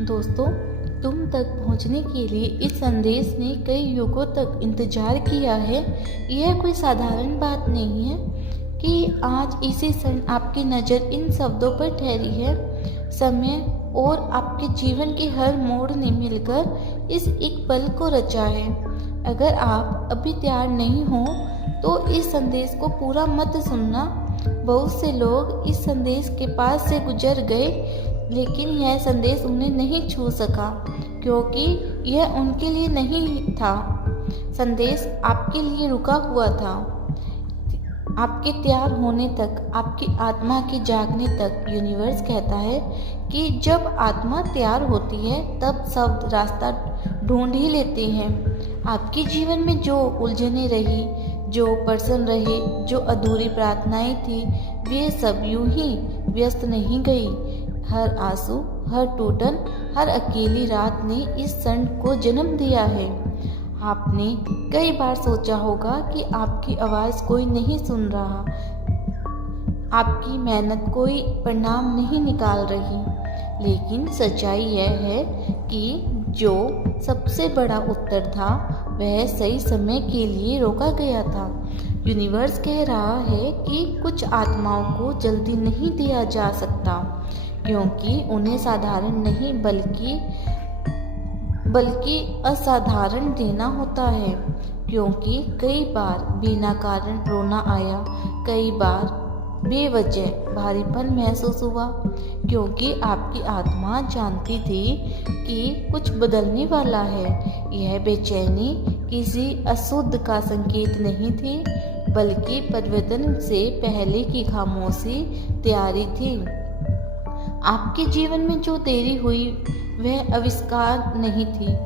दोस्तों, तुम तक पहुंचने के लिए इस संदेश ने कई युगों तक इंतजार किया है। यह कोई साधारण बात नहीं है कि आज इसी क्षण आपकी नज़र इन शब्दों पर ठहरी है। समय और आपके जीवन के हर मोड़ ने मिलकर इस एक पल को रचा है। अगर आप अभी तैयार नहीं हो तो इस संदेश को पूरा मत सुनना। बहुत से लोग इस संदेश के पास से गुजर गए, लेकिन यह संदेश उन्हें नहीं छू सका क्योंकि यह उनके लिए नहीं था। संदेश आपके लिए रुका हुआ था। आपके तैयार होने तक, आपकी आत्मा के जागने तक। यूनिवर्स कहता है कि जब आत्मा तैयार होती है तब शब्द रास्ता ढूंढ ही लेते हैं। आपके जीवन में जो उलझने रही, जो प्रश्न रहे, जो अधूरी प्रार्थनाएं थी, वे सब यूं ही व्यस्त नहीं गई। हर आंसू, हर टूटन, हर अकेली रात ने इस क्षण को जन्म दिया है। आपने कई बार सोचा होगा कि आपकी आवाज़ कोई नहीं सुन रहा, आपकी मेहनत कोई परिणाम नहीं निकाल रही। लेकिन सच्चाई यह है कि जो सबसे बड़ा उत्तर था वह सही समय के लिए रोका गया था। यूनिवर्स कह रहा है कि कुछ आत्माओं को जल्दी नहीं दिया जा सकता क्योंकि उन्हें साधारण नहीं बल्कि असाधारण देना होता है। क्योंकि कई बार बिना कारण रोना आया, कई बार बेवजह भारीपन महसूस हुआ, क्योंकि आपकी आत्मा जानती थी कि कुछ बदलने वाला है। यह बेचैनी किसी अशुद्ध का संकेत नहीं थी, बल्कि परिवर्तन से पहले की खामोशी तैयारी थी। आपके जीवन में जो देरी हुई वह आविष्कार नहीं थी,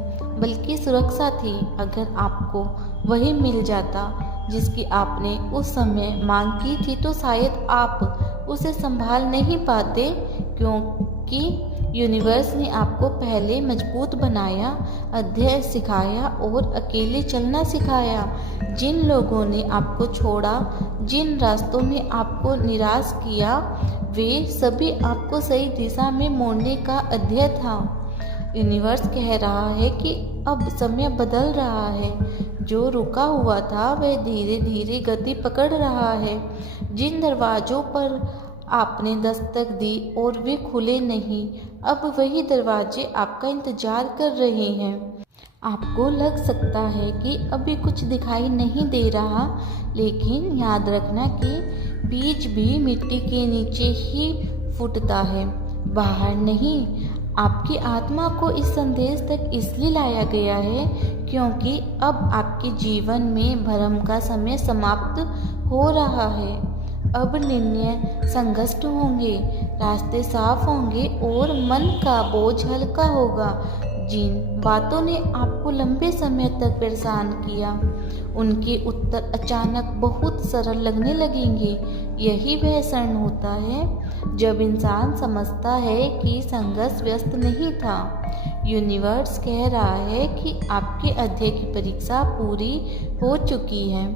बल्कि सुरक्षा थी। अगर आपको वही मिल जाता जिसकी आपने उस समय मांग की थी तो शायद आप उसे संभाल नहीं पाते, क्योंकि यूनिवर्स ने आपको पहले मजबूत बनाया, अध्ययन सिखाया और अकेले चलना सिखाया। जिन लोगों ने आपको छोड़ा, जिन रास्तों में आपको निराश किया, वे सभी आपको सही दिशा में मोड़ने का अध्यय था। यूनिवर्स कह रहा है कि अब समय बदल रहा है। जो रुका हुआ था वह धीरे धीरे गति पकड़ रहा है। जिन दरवाजों पर आपने दस्तक दी और वे खुले नहीं, अब वही दरवाजे आपका इंतजार कर रहे हैं। आपको लग सकता है कि अभी कुछ दिखाई नहीं दे रहा, लेकिन याद रखना कि बीज भी मिट्टी के नीचे ही फूटता है, बाहर नहीं। आपकी आत्मा को इस संदेश तक इसलिए लाया गया है क्योंकि अब आपके जीवन में भ्रम का समय समाप्त हो रहा है। अब निर्णय संघर्ष होंगे, रास्ते साफ होंगे और मन का बोझ हल्का होगा। जिन बातों ने आपको लंबे समय तक परेशान किया, उनके उत्तर अचानक बहुत सरल लगने लगेंगे। यही वह क्षण होता है जब इंसान समझता है कि संघर्ष व्यस्त नहीं था। यूनिवर्स कह रहा है कि आपके अध्यय की परीक्षा पूरी हो चुकी है।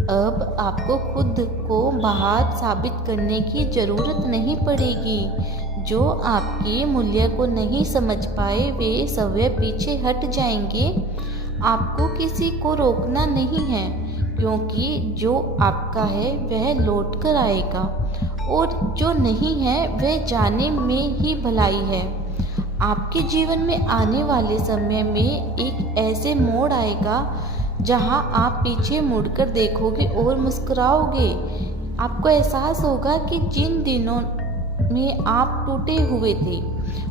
अब आपको खुद को बाहर साबित करने की ज़रूरत नहीं पड़ेगी। जो आपके मूल्य को नहीं समझ पाए वे स्वयं पीछे हट जाएंगे। आपको किसी को रोकना नहीं है, क्योंकि जो आपका है वह लौट कर आएगा और जो नहीं है वह जाने में ही भलाई है। आपके जीवन में आने वाले समय में एक ऐसे मोड़ आएगा जहां आप पीछे मुड़कर देखोगे और मुस्कुराओगे। आपको एहसास होगा कि जिन दिनों में आप टूटे हुए थे,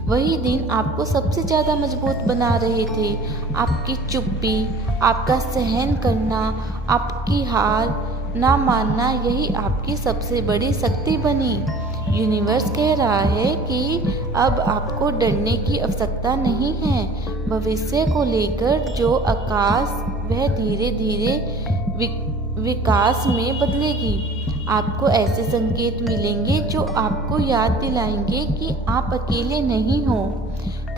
वही दिन आपको सबसे ज़्यादा मजबूत बना रहे थे। आपकी चुप्पी, आपका सहन करना, आपकी हार ना मानना, यही आपकी सबसे बड़ी शक्ति बनी। यूनिवर्स कह रहा है कि अब आपको डरने की आवश्यकता नहीं है। भविष्य को लेकर जो आकाश वह धीरे धीरे विकास में बदलेगी। आपको ऐसे संकेत मिलेंगे जो आपको याद दिलाएंगे कि आप अकेले नहीं हो।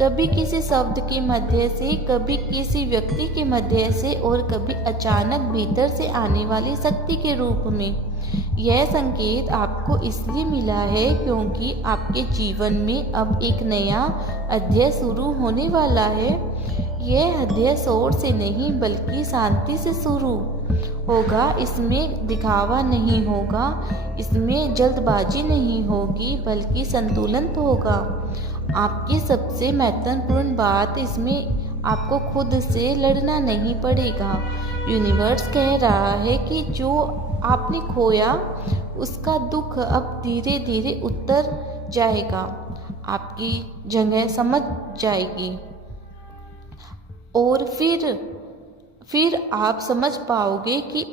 कभी किसी शब्द के मध्य से, कभी किसी व्यक्ति के मध्य से और कभी अचानक भीतर से आने वाली शक्ति के रूप में। यह संकेत आपको इसलिए मिला है क्योंकि आपके जीवन में अब एक नया अध्याय शुरू होने वाला है। यह अध्याय शोर से नहीं बल्कि शांति से शुरू होगा। इसमें दिखावा नहीं होगा, इसमें जल्दबाजी नहीं होगी, बल्कि संतुलन होगा। आपकी सबसे महत्वपूर्ण बात इसमें आपको खुद से लड़ना नहीं पड़ेगा। यूनिवर्स कह रहा है कि जो आपने खोया उसका दुख अब धीरे धीरे उतर जाएगा, आपकी जगह समझ जाएगी और फिर आप समझ पाओगे कि